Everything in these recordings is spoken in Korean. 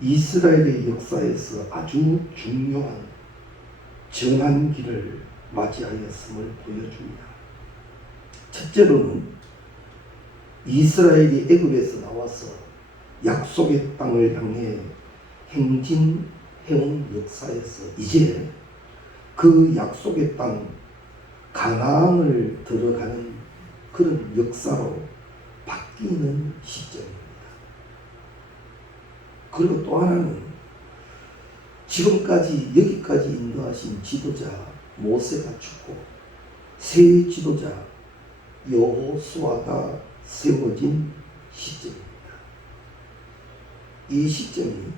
이스라엘의 역사에서 아주 중요한 전환기를 맞이하였음을 보여줍니다. 첫째로는 이스라엘이 애굽에서 나와서 약속의 땅을 향해 행진해온 역사에서 이제 그 약속의 땅 가나안을 들어가는 그런 역사로 바뀌는 시점입니다. 그리고 또 하나는 지금까지 여기까지 인도하신 지도자 모세가 죽고 새 지도자 여호수아가 세워진 시점입니다. 이 시점이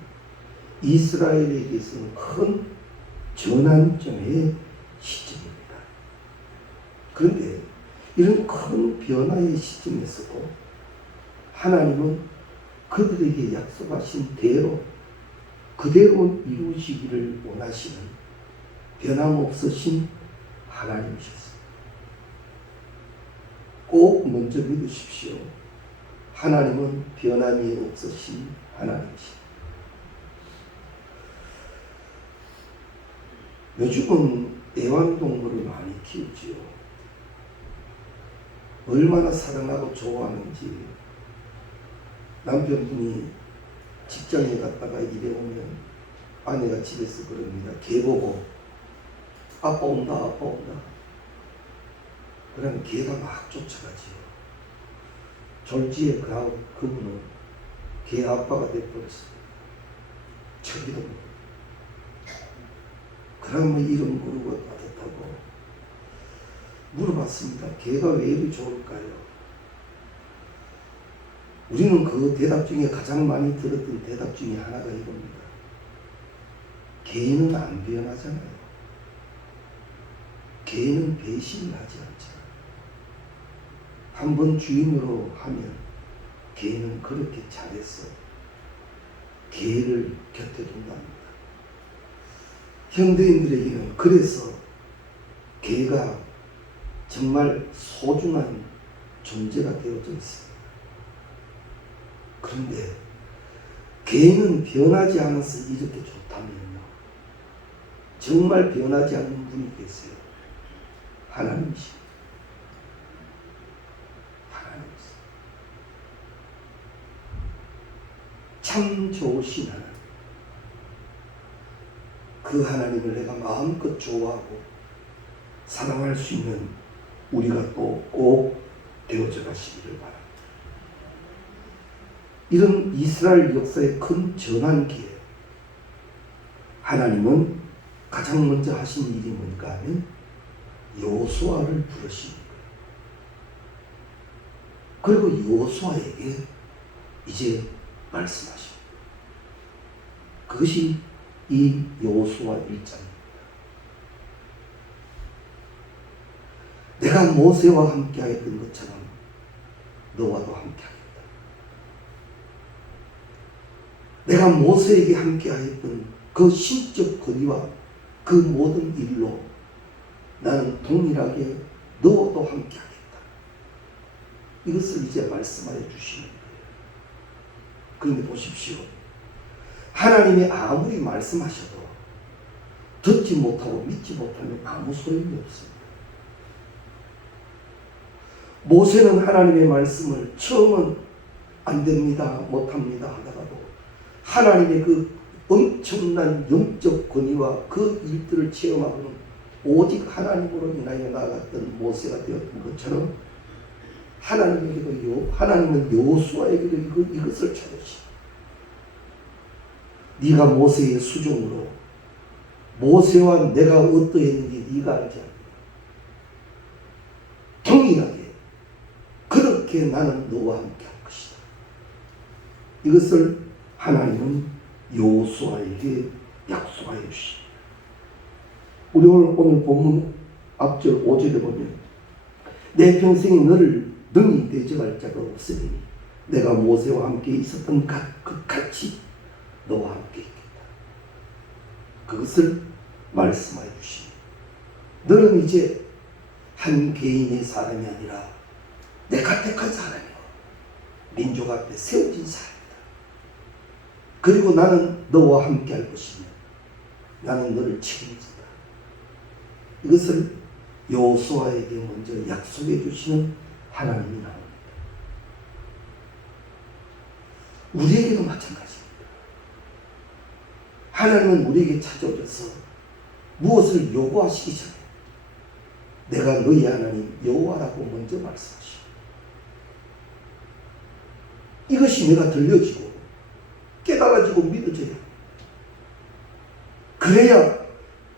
이스라엘에게서는 큰 전환점의 시점입니다. 그런데 이런 큰 변화의 시점에서도 하나님은 그들에게 약속하신 대로 그대로 이루시기를 원하시는 변함없으신 하나님이셨습니다. 꼭 먼저 믿으십시오. 하나님은 변함이 없으신 하나님이십니다. 요즘은 애완동물을 많이 키우지요. 얼마나 사랑하고 좋아하는지 남편분이 직장에 갔다가 일해 오면 아내가 집에서 그럽니다. 개 보고 아빠 온다 아빠 온다. 그러면 개가 막 쫓아가지요. 졸지에 그분은 개 아빠가 돼버렸어요. 저기도 모르고. 그러면 이름 모르고 따뜻하고 물어봤습니다. 개가 왜 이리 좋을까요? 우리는 그 대답 중에 가장 많이 들었던 대답 중에 하나가 이겁니다. 개는 안 변하잖아요. 개는 배신을 하지 않잖아요. 한번 주인으로 하면 개는 그렇게 잘해서 개를 곁에 둔답니다. 현대인들에게는 그래서 개가 정말 소중한 존재가 되어져 있습니다. 그런데 개는 변하지 않아서 이렇게 좋다면요. 정말 변하지 않는 분이 계세요. 하나님이십니다. 하나님이십니다. 참 좋으신 하나님. 그 하나님을 내가 마음껏 좋아하고 사랑할 수 있는 우리가 또 꼭 되어져 가시기를 바랍니다. 이런 이스라엘 역사의 큰 전환기에 하나님은 가장 먼저 하신 일이 뭔가 하면 여호수아를 부르신 거예요. 그리고 여호수아에게 이제 말씀하십니다. 그것이 이 여호수아 1장입니다. 내가 모세와 함께 하였던 것처럼 너와도 함께 하겠다. 내가 모세에게 함께 하였던 그 신적 권위와 그 모든 일로 나는 동일하게 너와도 함께 하겠다. 이것을 이제 말씀하여 주시는 거예요. 그런데 보십시오. 하나님이 아무리 말씀하셔도 듣지 못하고 믿지 못하면 아무 소용이 없습니다. 모세는 하나님의 말씀을 처음은 안 됩니다, 못합니다 하다가도 하나님의 그 엄청난 영적 권위와 그 일들을 체험하고는 오직 하나님으로 인하여 나아갔던 모세가 되었던 것처럼 하나님은 여호수아에게도 이것을 찾으시오. 네가 모세의 수종으로 모세와 내가 어떠했는지 네가 알지 않느냐. 동일하게 그렇게 나는 너와 함께 할 것이다. 이것을 하나님은 여호수아에게 약속하여 주십니다. 우리 오늘 본문 앞절 5절에 보면 내 평생에 너를 능히 대적할 자가 없으니 내가 모세와 함께 있었던 것 같이 너와 함께 있겠다. 그것을 말씀하여 주십니다. 너는 이제 한 개인의 사람이 아니라 내가 택한 사람이고 민족 앞에 세워진 사람이다. 그리고 나는 너와 함께 할 것이며 나는 너를 책임진다. 이것을 여호수아에게 먼저 약속해 주시는 하나님이 나옵니다. 우리에게도 마찬가지입니다. 하나님은 우리에게 찾아오셔서 무엇을 요구하시기 전에 내가 너희 하나님 여호와라고 먼저 말씀하시오. 이것이 내가 들려지고 깨달아지고 믿어져야 합니다. 그래야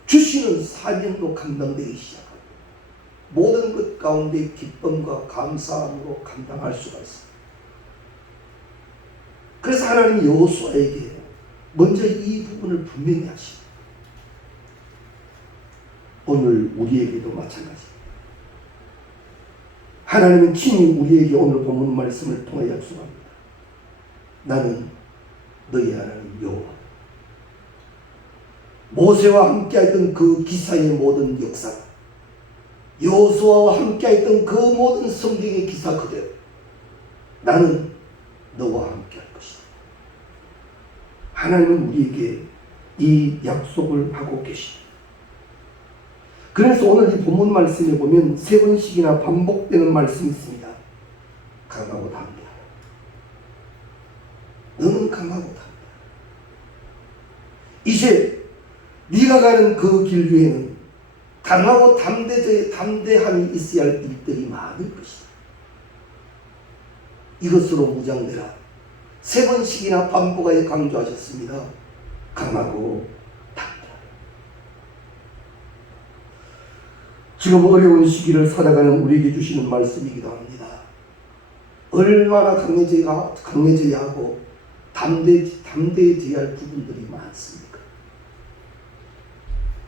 주시는 사명도 감당되기 시작하고 모든 것 가운데 기쁨과 감사함으로 감당할 수가 있습니다. 그래서 하나님이 여호수아에게 먼저 이 부분을 분명히 하십니다. 오늘 우리에게도 마찬가지입니다. 하나님은 친히 우리에게 오늘 본문 말씀을 통해 약속합니다. 나는 너희 하나님 여호와. 모세와 함께했던 그 기사의 모든 역사, 여호수아와 함께했던 그 모든 성경의 기사 그대로 나는 너와 함께할 것이다. 하나님은 우리에게 이 약속을 하고 계십니다. 그래서 오늘 이 본문 말씀에 보면 세 번씩이나 반복되는 말씀이 있습니다. 강하고 담대하라. 너는 강하고 담대하라. 이제 네가 가는 그 길 위에는 강하고 담대함이 있어야 할 일들이 많을 것이다. 이것으로 무장되라. 세 번씩이나 반복하여 강조하셨습니다. 강하고 담대하라. 지금 어려운 시기를 살아가는 우리에게 주시는 말씀이기도 합니다. 얼마나 강해져야 하고 담대해져야 할 부분들이 많습니까?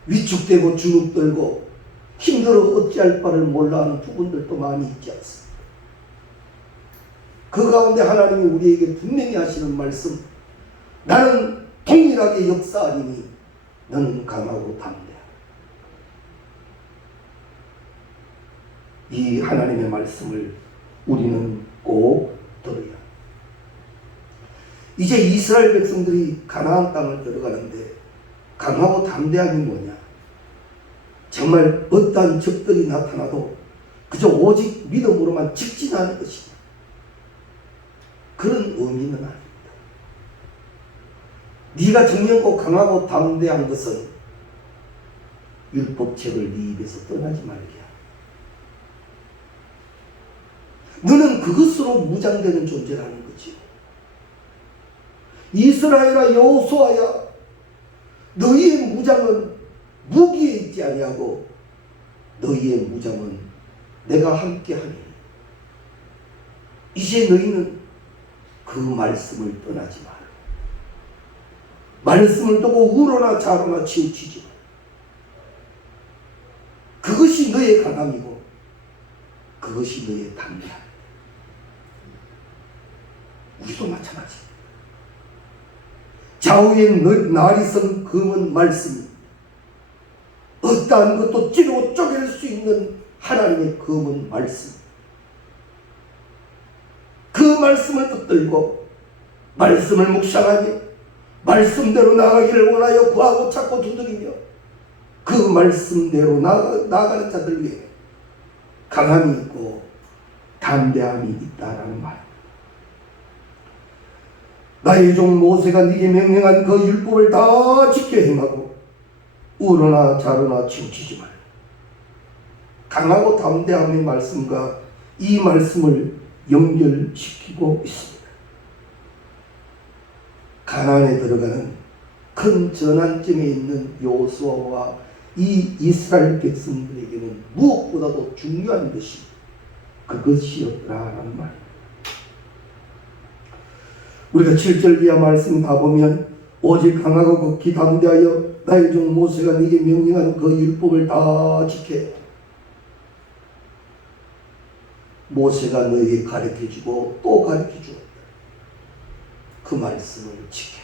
위축되고 주눅들고 힘들어 어찌할 바를 몰라하는 부분들도 많이 있지 않습니까? 그 가운데 하나님이 우리에게 분명히 하시는 말씀, 나는 동일하게 역사하리니 너는 강하고 담대하라. 이 하나님의 말씀을 우리는 꼭 들어야 합니다. 이제 이스라엘 백성들이 가나안 땅을 들어가는데 강하고 담대함이 뭐냐? 정말 어떠한 적들이 나타나도 그저 오직 믿음으로만 직진하는 것이다. 그런 의미는 아닙니다. 네가 정령고 강하고 담대한 것은 율법책을 네 입에서 떠나지 말게 하라. 너는 그것으로 무장되는 존재라는 거지. 이스라엘아 여호수아야, 너희의 무장은 무기에 있지 아니하고 너희의 무장은 내가 함께하니 이제 너희는 그 말씀을 떠나지 마라. 말씀을 두고 우로나 좌로나 치우치지 마라. 그것이 너의 강함이고 그것이 너의 담대함. 우리도 마찬가지. 좌우에 날이 선 검은 말씀, 어떠한 것도 찌르고 쪼갤 수 있는 하나님의 검은 말씀, 그 말씀을 붙들고 말씀을 묵상하며 말씀대로 나아가기를 원하여 구하고 찾고 두드리며 그 말씀대로 나아가는 자들 위해 강함이 있고 담대함이 있다라는 말. 나의 종 모세가 네게 명령한 그 율법을 다 지켜 행하고 우로나 좌로나 치우치지 말라. 강하고 담대함의 말씀과 이 말씀을 연결시키고 있습니다. 가나안에 들어가는 큰 전환점에 있는 여호수아와 이 이스라엘 백성들에게는 무엇보다도 중요한 것이 그것이었더라라는 말입니다. 우리가 7절 이하 말씀 다 보면 오직 강하고 극히 담대하여 나의 종 모세가 네게 명령한 그 율법을 다 지켜. 모세가 너에게 가르쳐주고 또 가르쳐주었다. 그 말씀을 지켜.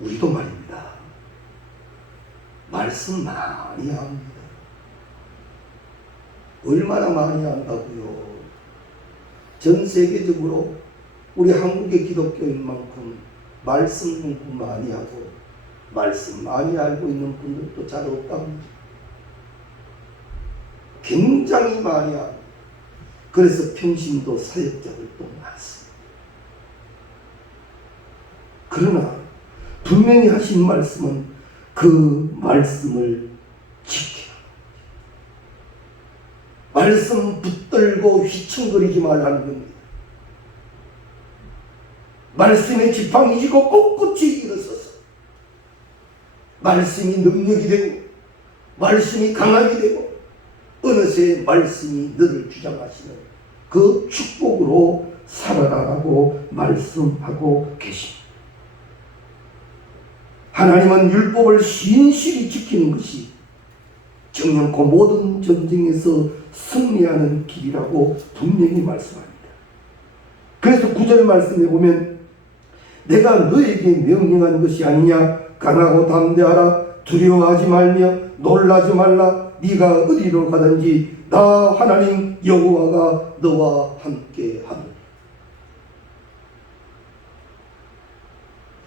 우리도 말입니다. 말씀 많이 합니다. 얼마나 많이 한다고요. 전 세계적으로 우리 한국의 기독교인 만큼 말씀 공부 많이 하고 말씀 많이 알고 있는 분들도 잘 없답니다. 굉장히 많이 알고, 그래서 평신도 사역자들도 많습니다. 그러나 분명히 하신 말씀은 그 말씀을 지키라. 말씀 붙들고 휘청거리지 말라는 겁니다. 말씀의 지팡이 쥐고 꼿꼿이 일어서서 말씀이 능력이 되고 말씀이 강하게 되고 어느새 말씀이 너를 주장하시는 그 축복으로 살아가라고 말씀하고 계십니다. 하나님은 율법을 신실히 지키는 것이 정령코 모든 전쟁에서 승리하는 길이라고 분명히 말씀합니다. 그래서 9절 말씀에 보면 내가 너에게 명령한 것이 아니냐, 강하고 담대하라, 두려워하지 말며 놀라지 말라, 네가 어디로 가든지 나 하나님 여호와가 너와 함께 하노니.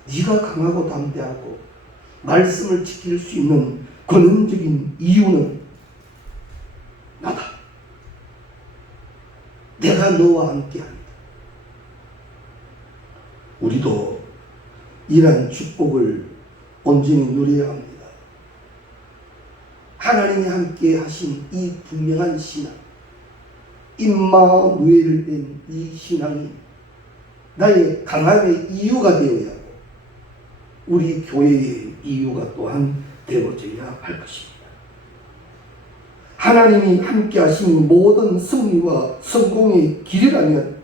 네가 강하고 담대하고 말씀을 지킬 수 있는 근원적인 이유는 나다. 내가 너와 함께 합니다. 우리도 이러한 축복을 온전히 누려야 합니다. 하나님이 함께 하신 이 분명한 신앙, 임마누엘을 뺀 이 신앙이 나의 강함의 이유가 되어야 하고 우리 교회의 이유가 또한 되어져야 할 것입니다. 하나님이 함께 하신 모든 승리와 성공의 길이라면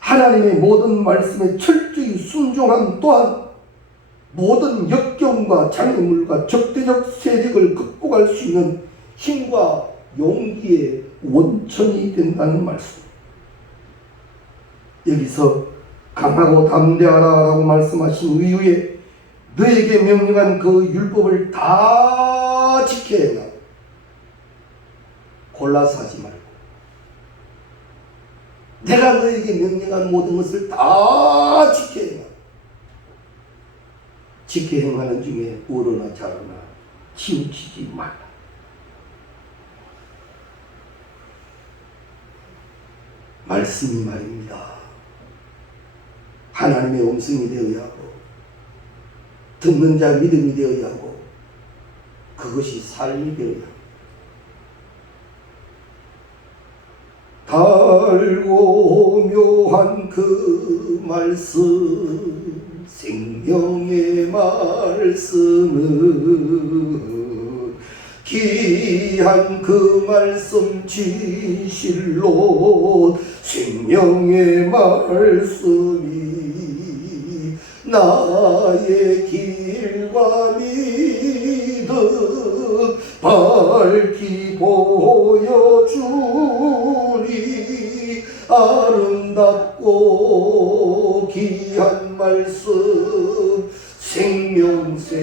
하나님의 모든 말씀에 철저히 순종한 또한 모든 역경과 장애물과 적대적 세력을 극복할 수 있는 힘과 용기의 원천이 된다는 말씀. 여기서 강하고 담대하라 라고 말씀하신 이후에 너에게 명령한 그 율법을 다 지켜야 한다. 골라서 하지 말고 내가 너에게 명령한 모든 것을 다 지켜야 한다. 지켜 행하는 중에 우러나 자르나 치우치지 말라. 말씀이 말입니다. 하나님의 음성이 되어야 하고 듣는 자 믿음이 되어야 하고 그것이 삶이 되어야 합니다. 달고 묘한 그 말씀, 생명의 말씀은 귀한 그 말씀 진실로 생명의 말씀이 나의 길과 믿음 밝히 보여주니 아름답고 귀한 말씀 생명샘이로다.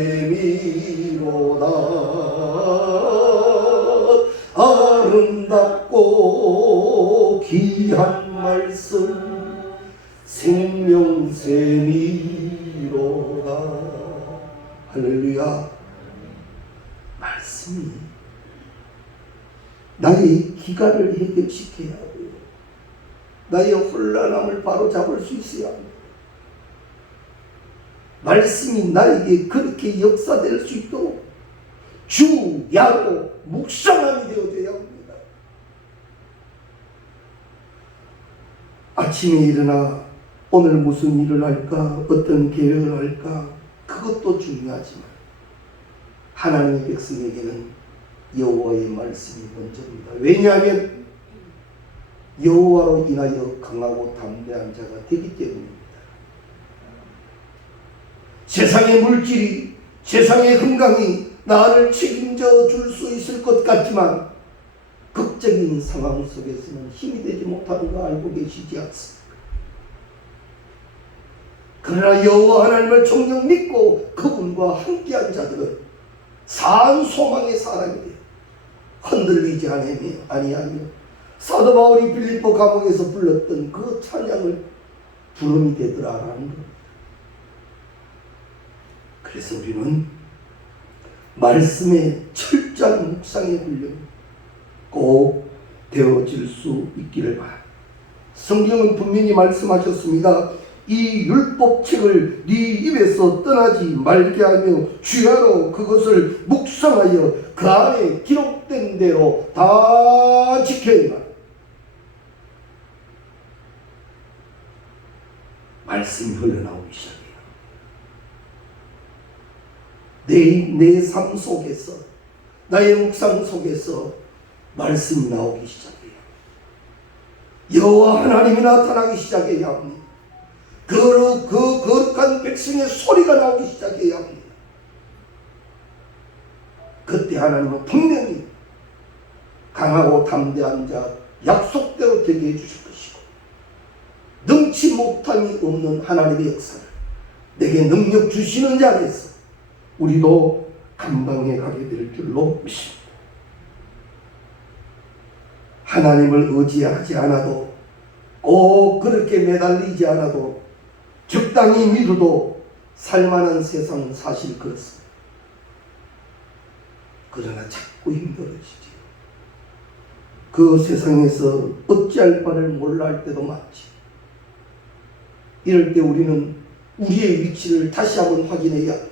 아름답고 귀한 말씀 생명샘이로다. 할렐루야. 말씀이 나의 기가를 해결시켜야 하고요, 나의 혼란함을 바로잡을 수 있어야 합니다. 말씀이 나에게 그렇게 역사될 수 있도록 주야로 묵상함이 되어져야 합니다. 아침에 일어나 오늘 무슨 일을 할까, 어떤 계획을 할까, 그것도 중요하지만 하나님의 백성에게는 여호와의 말씀이 먼저입니다. 왜냐하면 여호와로 인하여 강하고 담대한 자가 되기 때문입니다. 세상의 물질이, 세상의 건강이 나를 책임져 줄 수 있을 것 같지만 극적인 상황 속에서는 힘이 되지 못하는 거 알고 계시지 않습니까? 그러나 여호와 하나님을 정녕 믿고 그분과 함께한 자들은 산 소망의 사람이 돼요. 흔들리지 아니하며 사도 바울이 빌립보 감옥에서 불렀던 그 찬양을 부름이 되더라라는 겁니다. 그래서 우리는 말씀의 철저한 묵상의 훈련 꼭 되어질 수 있기를 바랍니다. 성경은 분명히 말씀하셨습니다. 이 율법책을 네 입에서 떠나지 말게 하며 주야로 그것을 묵상하여 그 안에 기록된 대로 다 지켜야 한다. 말씀이 흘러나오기 시작해요. 내 삶 속에서, 나의 묵상 속에서 말씀이 나오기 시작해요. 여호와 하나님이 나타나기 시작해야 합니다. 그 거룩한 백성의 소리가 나오기 시작해야 합니다. 그때 하나님은 분명히 강하고 담대한 자 약속대로 되게 해주실 것이고, 능치 못함이 없는 하나님의 역사를 내게 능력 주시는 자리에서 우리도 감당해 가게 될 줄로 믿습니다. 하나님을 의지하지 않아도, 꼭 그렇게 매달리지 않아도, 적당히 믿어도 살만한 세상은 사실 그렇습니다. 그러나 자꾸 힘들어지죠. 그 세상에서 어찌할 바를 몰라 할 때도 많지. 이럴 때 우리는 우리의 위치를 다시 한번 확인해야 합니다.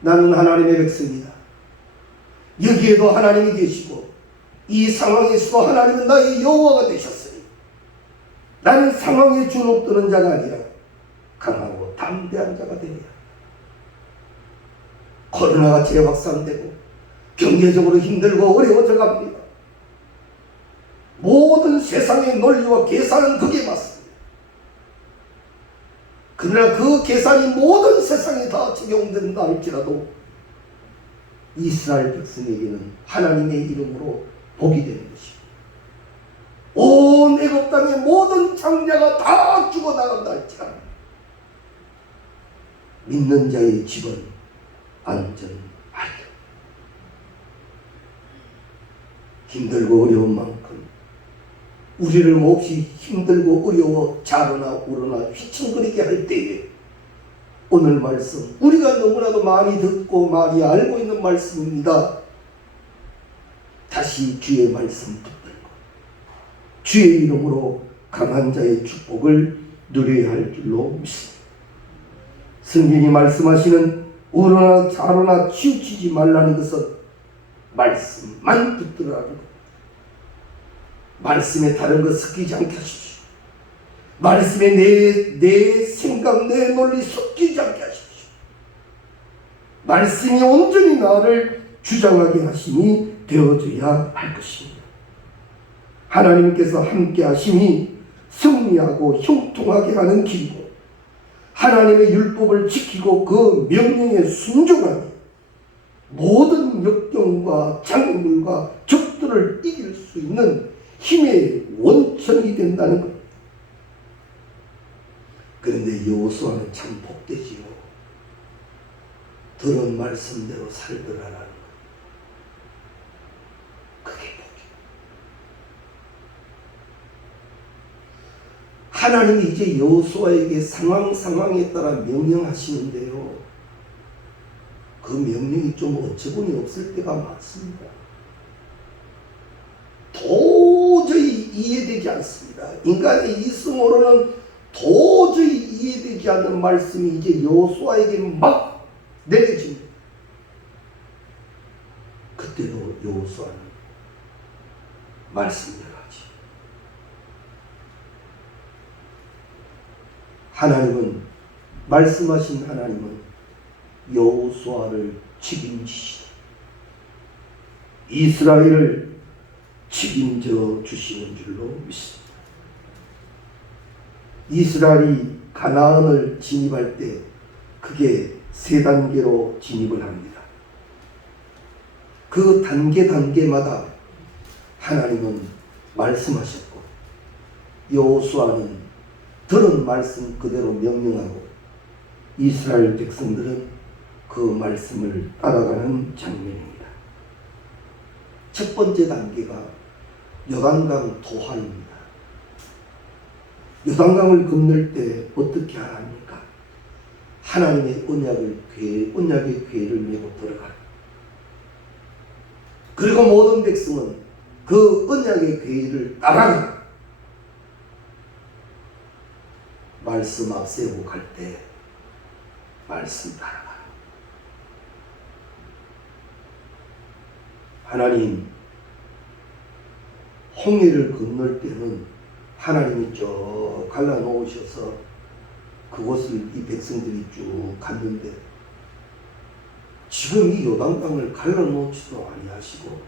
나는 하나님의 백성이다. 여기에도 하나님이 계시고 이 상황에서도 하나님은 나의 여호와가 되셨으니 나는 상황에 주눅드는 자가 아니라 강하고 담대한 자가 되리라. 코로나가 재확산되고 경제적으로 힘들고 어려워져 갑니다. 모든 세상의 논리와 계산은 그게 맞습니다. 그러나 그 계산이 모든 세상에 다 적용된다 할지라도 이스라엘 백성에게는 하나님의 이름으로 복이 되는 것입니다. 온 애굽 땅의 모든 장자가 다 죽어나간다 할지라도 믿는 자의 집은 안전하리라. 힘들고 어려운 만큼 우리를 몹시 힘들고 어려워 자거나 울거나 휘청거리게 할 때에 오늘 말씀, 우리가 너무나도 많이 듣고 많이 알고 있는 말씀입니다. 다시 주의 말씀 붙들고 주의 이름으로 강한 자의 축복을 누려야 할 줄로 믿습니다. 성경이 말씀하시는 울거나 자거나 치우치지 말라는 것은 말씀만 붙들으라는 것. 말씀에 다른 것 섞이지 않게 하십시오. 말씀에 내 생각, 내 논리 섞이지 않게 하십시오. 말씀이 온전히 나를 주장하게 하심이 되어져야 할 것입니다. 하나님께서 함께 하심이 승리하고 형통하게 하는 길이고, 하나님의 율법을 지키고 그 명령에 순종하니 모든 역경과 장애물과 적들을 이길 수 있는 힘의 원천이 된다는 것. 그런데 여호수아는 참 복되지요. 들은 말씀대로 살더라라는 것. 그게 복이에요. 하나님이 이제 여호수아에게 상황에 따라 명령하시는데요. 그 명령이 좀 어처구니 없을 때가 많습니다. 도저히 이해되지 않습니다. 인간의 이성으로는 도저히 이해되지 않는 말씀이 이제 여호수아에게 막 내려집니다. 그때도 여호수아는 말씀대로 하지. 하나님은, 말씀하신 하나님은 여호수아를 책임지시다. 이스라엘을 책임져 주시는 줄로 믿습니다. 이스라엘이 가나안을 진입할 때 그게 세 단계로 진입을 합니다. 그 단계마다 하나님은 말씀하셨고 여호수아는 들은 말씀 그대로 명령하고 이스라엘 백성들은 그 말씀을 따라가는 장면입니다. 첫 번째 단계가 요단강 도하입니다. 요단강을 건널 때 어떻게 합니까? 하나님의 언약의 궤를 메고 들어가. 그리고 모든 백성은 그 언약의 궤를 따라가. 말씀 앞세우고 갈 때 말씀 따라가. 하나님, 홍해를 건널 때는 하나님이 쭉 갈라놓으셔서 그곳을 이 백성들이 쭉 갔는데, 지금 이 요단강을 갈라놓지도 아니하시고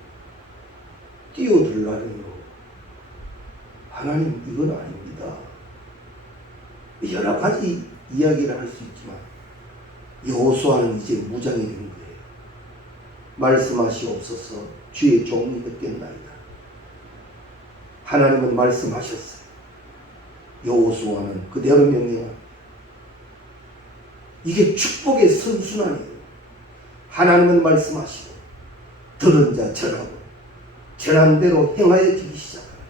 뛰어들라니요. 하나님, 이건 아닙니다. 여러 가지 이야기를 할 수 있지만 여호수아는 이제 무장이 된 거예요. 말씀하시옵소서, 주의 종이 듣겠나이다. 하나님은 말씀하셨어요. 여호수아는 그대로 명령합니다. 이게 축복의 선순환이에요. 하나님은 말씀하시고 들은 자 절하고 절한 대로 행하여지기 시작합니다.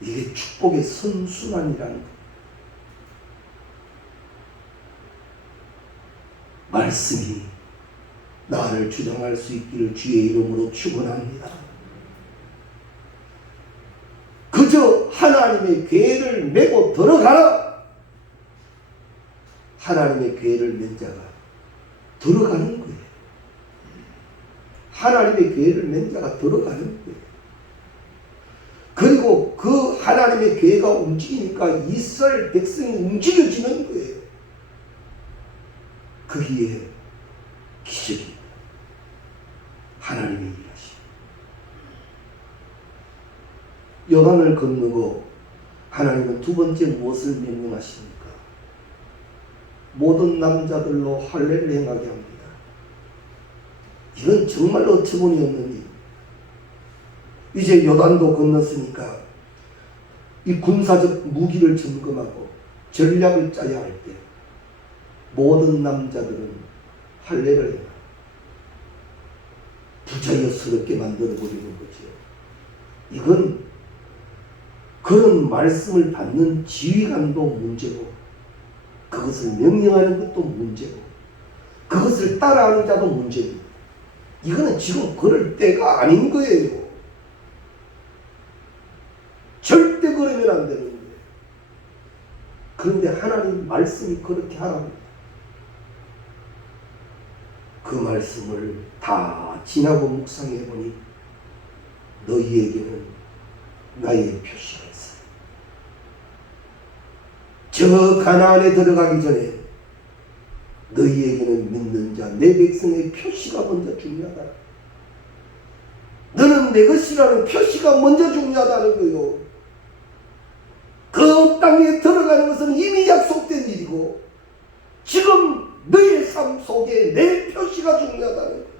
이게 축복의 선순환이라는 거예요. 말씀이 나를 주장할 수 있기를 주의 이름으로 축원합니다. 그저 하나님의 궤를 메고 들어가라. 하나님의 궤를 맨 자가 들어가는 거예요. 하나님의 궤를 맨 자가 들어가는 거예요. 그리고 그 하나님의 궤가 움직이니까 이스라엘 백성이 움직여지는 거예요. 거기에 기적입니다. 하나님의 일하심. 요단을 건너고 하나님은 두 번째 무엇을 명령하십니까? 모든 남자들로 할례를 행하게 합니다. 이건 정말로 어처구니 없는 일. 이제 요단도 건넜으니까 이 군사적 무기를 점검하고 전략을 짜야 할 때 모든 남자들은 할례를 해요. 부자연스럽게 만들어버리는 거죠. 이건 그런 말씀을 받는 지휘관도 문제고, 그것을 명령하는 것도 문제고, 그것을 따라하는 자도 문제고, 이거는 지금 그럴 때가 아닌 거예요. 절대 그러면 안 되는 거예요. 그런데 하나님 말씀이 그렇게 하랍니다. 그 말씀을 다 지나고 묵상해 보니 너희에게는 나의 표시가 있어요. 저 가나안에 들어가기 전에 너희에게는 믿는 자, 내 백성의 표시가 먼저 중요하다. 너는 내 것이라는 표시가 먼저 중요하다는 거요. 그 땅에 들어가는 것은 이미 약속된 일이고, 지금 너의 삶 속에 내 표시가 중요하다는 거예요.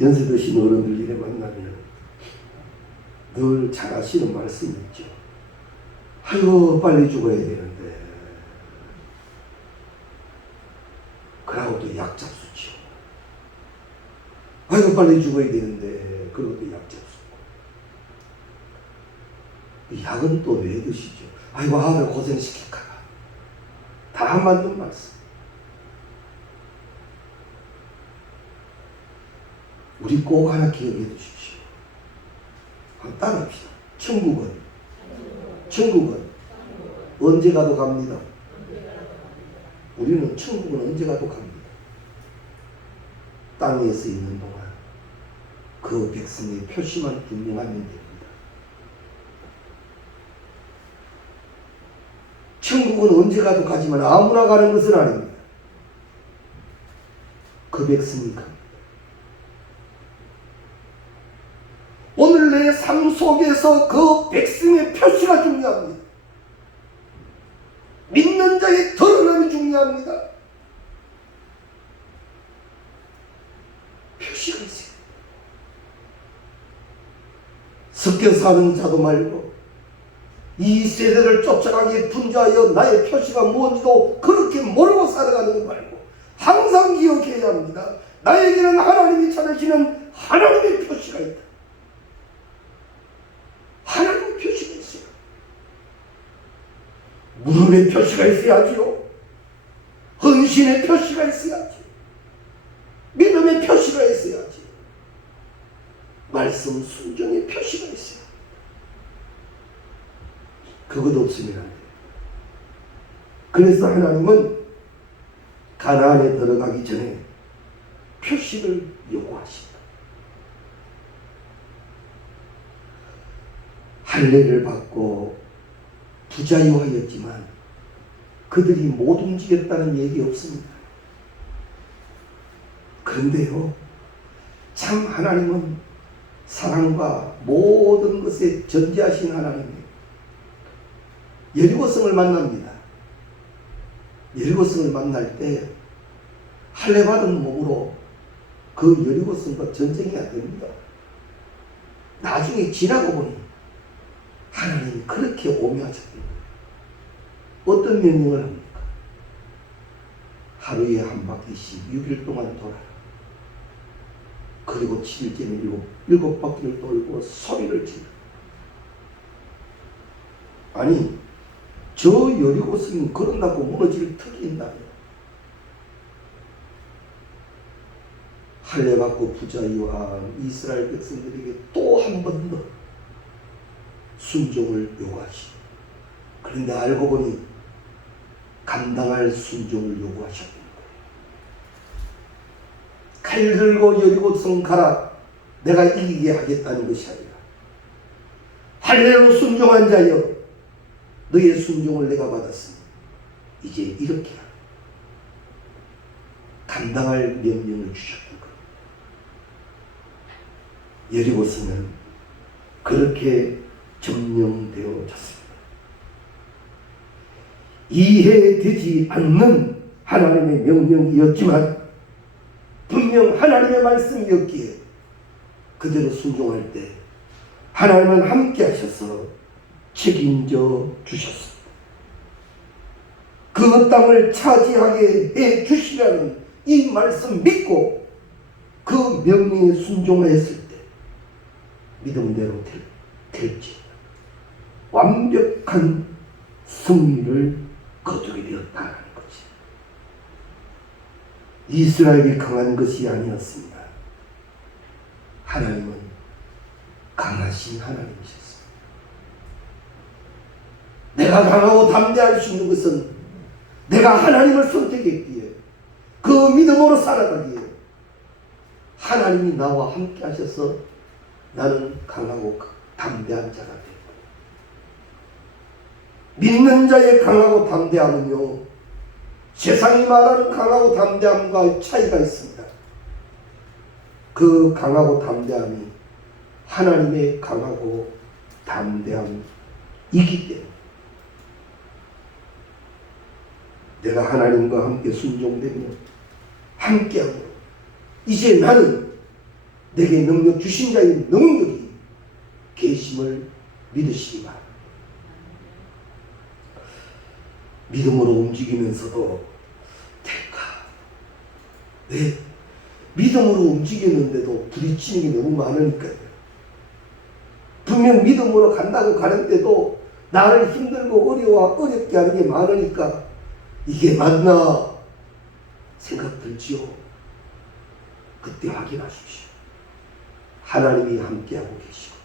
연세 드신 어른들이 만나면 늘 잘 하시는 말씀이 있죠. 아이고, 빨리 죽어야 되는데. 그러고 또 약 잡수죠. 아이고, 빨리 죽어야 되는데. 그러고 또 약 잡수고. 약은 또 왜 드시죠? 아이고, 아들 고생시킬까봐. 다 맞는 말씀. 우리 꼭 하나 기억해 두십시오. 한번 따라합시다. 천국은 언제 가도 갑니다. 우리는 천국은 언제 가도 갑니다. 땅에서 있는 동안 그 백성의 표시만 분명하면 됩니다. 천국은 언제 가도 가지만 아무나 가는 것은 아닙니다. 그 백성이 갑니다. 오늘 내 삶 속에서 그 백성의 표시가 중요합니다. 믿는 자의 드러남이 중요합니다. 표시가 있어요. 섞여 사는 자도 말고 이 세대를 쫓아가기에 분주하여 나의 표시가 뭔지도 그렇게 모르고 살아가는 거 말고 항상 기억해야 합니다. 나에게는 하나님이 찾으시는 하나님의 표시가 있다. 하나님의 표시가 있어요. 무릎의 표시가 있어야지요. 헌신의 표시가 있어야지. 믿음의 표시가 있어야지. 말씀 순종의 표시가 있어요. 그것 없으면 안 돼요. 그래서 하나님은 가나안에 들어가기 전에 표시를 요구하십니다. 할례를 받고 부자유하였지만 그들이 못 움직였다는 얘기 없습니다. 그런데요, 참 하나님은 사랑과 모든 것에 전지하신 하나님이에요. 여리고성을 만납니다. 여리고성을 만날 때 할례 받은 몸으로 그 여리고성과 전쟁이 안 됩니다. 나중에 지나고 보니 하나님이 그렇게 오묘하셨습니다. 어떤 명령을 합니까? 하루에 한 바퀴씩 6일 동안 돌아라. 그리고 7일째는 일곱 바퀴를 돌고 소리를 지르라. 아니, 저 여리고성이 그런다고 무너질 턱이 있나요? 할례 받고 부자유한 이스라엘 백성들에게 또 한 번 더 순종을 요구하시고, 그런데 알고 보니 감당할 순종을 요구하셨던 거예요. 칼 들고 여리고성 가라. 내가 이기게 하겠다는 것이 아니라 할례로 순종한 자여, 너의 순종을 내가 받았으니 이제 이렇게 하라. 감당할 명령을 주셨던 거예요. 여리고성은 그렇게 점령되어졌습니다. 이해되지 않는 하나님의 명령이었지만 분명 하나님의 말씀이었기에 그대로 순종할 때 하나님은 함께 하셔서 책임져 주셨습니다. 그 땅을 차지하게 해 주시라는 이 말씀 믿고 그 명령에 순종했을 때 믿음대로 될지 완벽한 승리를 거두게 되었다는 거지. 이스라엘이 강한 것이 아니었습니다. 하나님은 강하신 하나님이셨습니다. 내가 강하고 담대할 수 있는 것은 내가 하나님을 선택했기에, 그 믿음으로 살아가기에 하나님이 나와 함께 하셔서 나는 강하고 담대한 자가 되고, 믿는 자의 강하고 담대함은요, 세상이 말하는 강하고 담대함과 차이가 있습니다. 그 강하고 담대함이 하나님의 강하고 담대함이기 때문에 내가 하나님과 함께 순종되며 함께하고, 이제 나는 내게 능력 주신 자의 능력이 계심을 믿으시기 바랍니다. 믿음으로 움직이면서도 될까? 왜? 믿음으로 움직이는데도 부딪히는 게 너무 많으니까요. 분명 믿음으로 간다고 가는데도 나를 힘들고 어렵게 하는 게 많으니까 이게 맞나 생각 들지요. 그때 확인하십시오. 하나님이 함께하고 계시고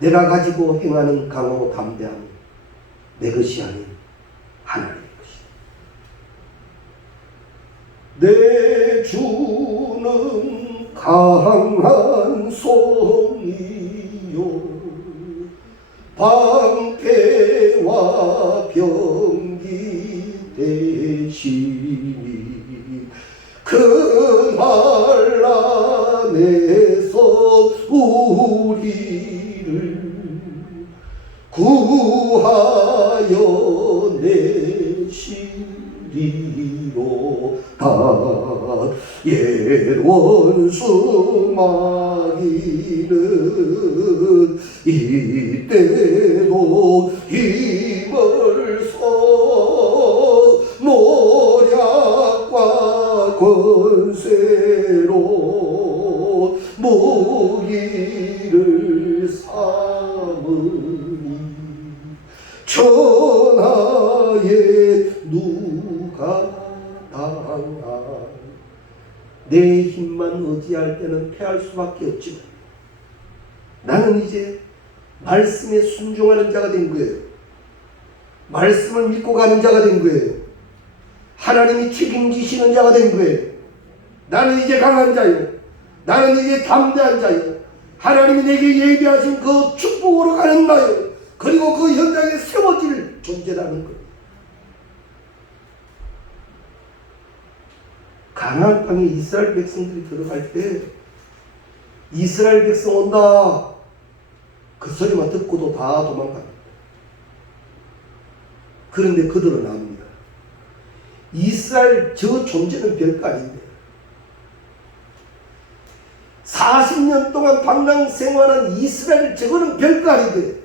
내가 가지고 행하는 강하고 담대함은 내 것이 아닌 하나님의 것이다. 내 주는 강한 손이요 방패와 병기 대시니 그날 안에서 우리를 구하여 내시리로다. 옛 원수 마귀는 이때도 힘을 써 모략과 권세로 무기를 사 천하에 누가 당하. 내 힘만 의지할 때는 패할 수밖에 없지만 나는 이제 말씀에 순종하는 자가 된 거예요. 말씀을 믿고 가는 자가 된 거예요. 하나님이 책임지시는 자가 된 거예요. 나는 이제 강한 자요. 나는 이제 담대한 자요. 하나님이 내게 예비하신 그 축복으로 가는 나요. 그리고 그 현장에 세워질 존재라는 거예요. 가나안 땅에 이스라엘 백성들이 들어갈 때 이스라엘 백성 온다 그 소리만 듣고도 다 도망갑니다. 그런데 그들은 압니다. 이스라엘 저 존재는 별거 아닌데 40년 동안 방랑 생활한 이스라엘 저거는 별거 아닌데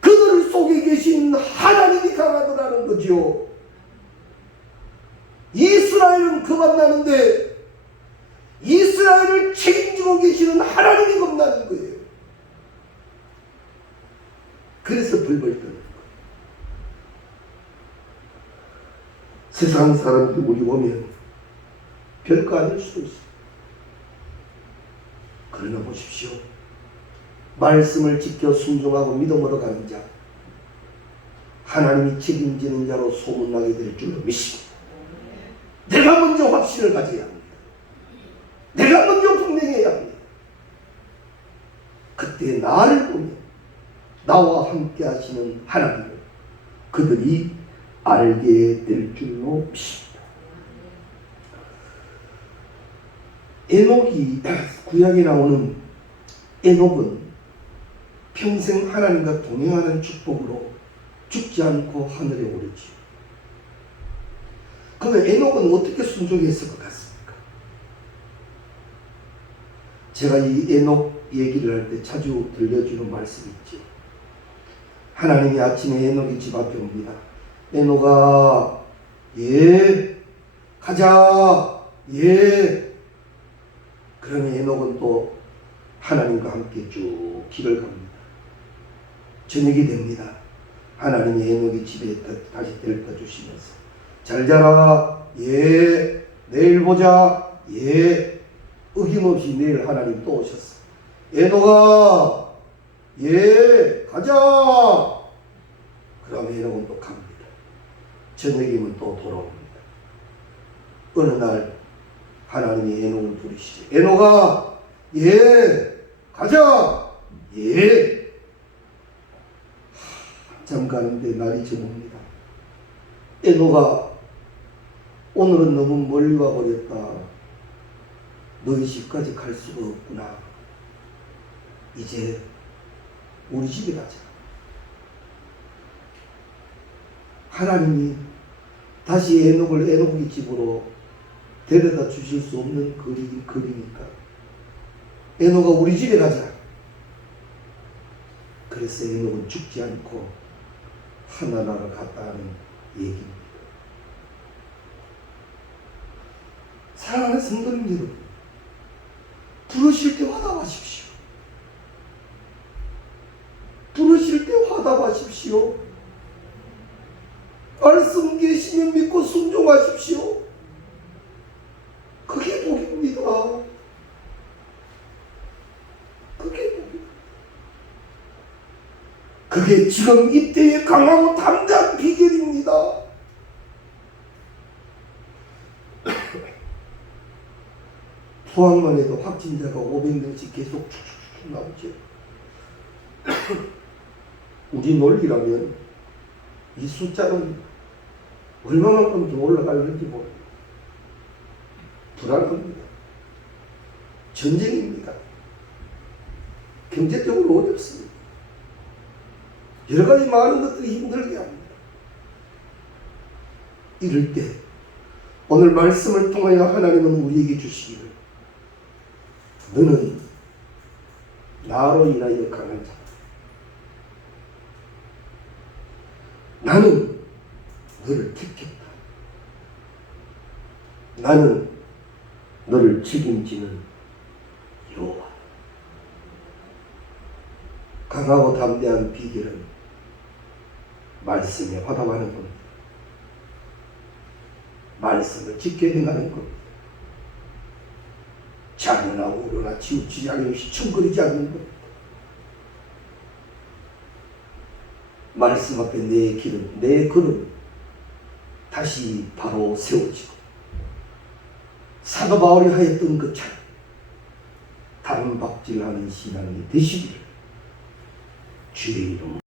그들 속에 계신 하나님이 강하더라는 거죠. 이스라엘은 겁나는데 이스라엘을 책임지고 계시는 하나님이 겁나는 거예요. 그래서 벌벌 떠는 거예요. 세상 사람들이 우리 보면 별거 아닐 수도 있어요. 그러나 보십시오. 말씀을 지켜 순종하고 믿음으로 가는 자, 하나님이 책임지는 자로 소문나게 될 줄로 믿습니다. 내가 먼저 확신을 가져야 합니다. 내가 먼저 분명해야 합니다. 그때 나를 보며 나와 함께 하시는 하나님을 그들이 알게 될 줄로 믿습니다. 에녹이 구약에 나오는 에녹은 평생 하나님과 동행하는 축복으로 죽지 않고 하늘에 오르지요. 그러면 에녹은 어떻게 순종했을 것 같습니까? 제가 이 에녹 얘기를 할 때 자주 들려주는 말씀이 있죠. 하나님이 아침에 에녹이 집 앞에 옵니다. 에녹아, 예, 가자, 예. 그러면 에녹은 또 하나님과 함께 쭉 길을 갑니다. 저녁이 됩니다. 하나님이 에녹이 집에 다시 데려다 주시면서 잘 자라, 예, 내일 보자, 예. 어김없이 내일 하나님 또 오셨어. 에녹아, 예, 가자. 그러면 에녹은 또 갑니다. 저녁이면 또 돌아옵니다. 어느 날 하나님이 에녹을 부르시죠. 에녹아, 예, 가자, 예. 한참 가는데 날이 저뭅니다. 에녹아, 오늘은 너무 멀리 와버렸다. 너희 집까지 갈 수가 없구나. 이제 우리 집에 가자. 하나님이 다시 에녹을 에녹의 집으로 데려다 주실 수 없는 거리니까 에녹아 우리 집에 가자. 그래서 에녹은 죽지 않고 하늘나라를 갔다는 얘기입니다. 사랑하는 성도님 여러분, 부르실 때 화답하십시오. 부르실 때 화답하십시오. 말씀 계시면 믿고 순종하십시오. 그게 복입니다. 그게 복입니다. 그게 지금 이때의 강하고 담대한 비결입니다. 포항만 해도 확진자가 500명씩 계속 쭉쭉쭉 나오죠. 우리 논리라면 이 숫자는 얼마만큼 더 올라갈는지 모릅니다. 불안합니다. 전쟁입니다. 경제적으로 어렵습니다. 여러 가지 많은 것들이 힘들게 합니다. 이럴 때 오늘 말씀을 통하여 하나님은 우리에게 주시기를 너는 나로 인하여 강한 자다. 나는 너를 택했다. 나는 너를 책임지는 여호와. 강하고 담대한 비결은 말씀에 화답하는 겁니다. 말씀을 지켜야 행하는 겁니다. 자느나 우러나 치우치지 않으며 휘청거리지 않는 겁니다. 말씀 앞에 내 길은, 내 걸음 다시 바로 세워지고 사도 바울이 하였던 것처럼 다른 박질하는 신앙이 되시기를 주의 이름으로